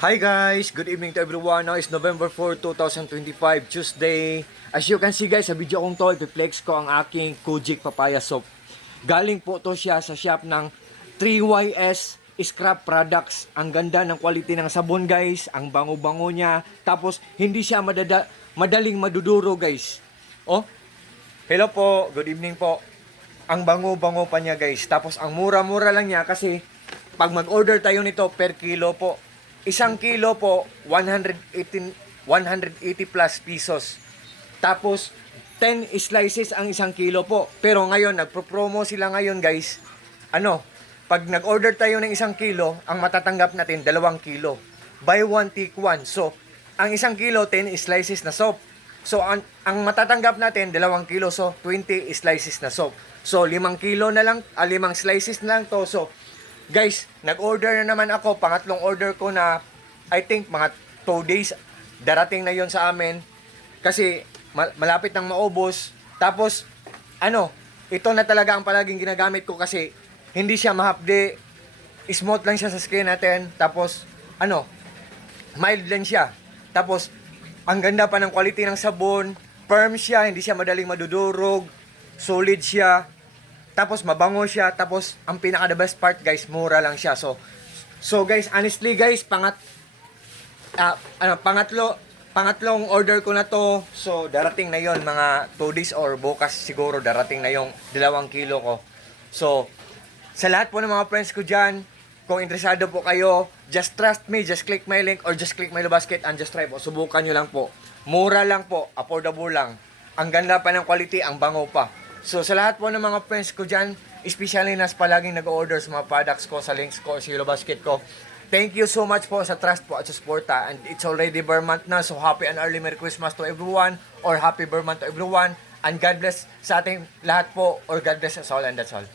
Hi guys! Good evening to everyone. Now is November 4, 2025, Tuesday. As you can see guys, sa video kong to, i-flex ko ang aking Kojic Papaya Soap. Galing po to siya sa shop ng 3YS Scrap Products. Ang ganda ng quality ng sabon guys, ang bango-bango niya. Tapos hindi siya madaling maduduro guys. Oh, hello po, good evening po. Ang bango-bango pa niya guys. Tapos ang mura-mura lang niya kasi pag mag-order tayo nito per kilo po. Isang kilo po, 180 plus pesos. Tapos, 10 slices ang isang kilo po. Pero ngayon, nagpo-promo sila ngayon guys. Pag nag-order tayo ng isang kilo, ang matatanggap natin, 2 kilo. Buy one, take one. So, ang isang kilo, 10 slices na soap. So, ang matatanggap natin, 2 kilo. So, 20 slices na soap. So, 5 kilo na lang, 5 slices na lang to. So, guys, nag-order na naman ako. Pangatlong order ko na, I think, mga 2 days. Darating na yon sa amin. Kasi, malapit nang maubos. Tapos, ito na talaga ang palaging ginagamit ko kasi, hindi siya mahapde. Smooth lang siya sa skin natin. Tapos, mild lang siya. Tapos, ang ganda pa ng quality ng sabon. Firm siya, hindi siya madaling madudurog. Solid siya. Tapos mabango siya, tapos ang pinaka the best part guys, mura lang siya. So guys, honestly guys, pangatlong order ko na to. So darating na yon mga 2 days or bukas siguro darating na yung 2 kilo ko. So sa lahat po ng mga friends ko diyan, kung interesado po kayo, just trust me, just click my link or just click my basket and just try po. Subukan nyo lang po. Mura lang po, affordable lang. Ang ganda pa ng quality, ang bango pa. So sa lahat po ng mga friends ko dyan, especially nas palaging nag-order sa mga products ko, sa links ko, sa Yellow Basket ko, thank you so much po sa trust po at sa suporta. And it's already Burr month na, so happy and early Merry Christmas to everyone, or happy Burr month to everyone. And God bless sa ating lahat po, or God bless us all, and that's all.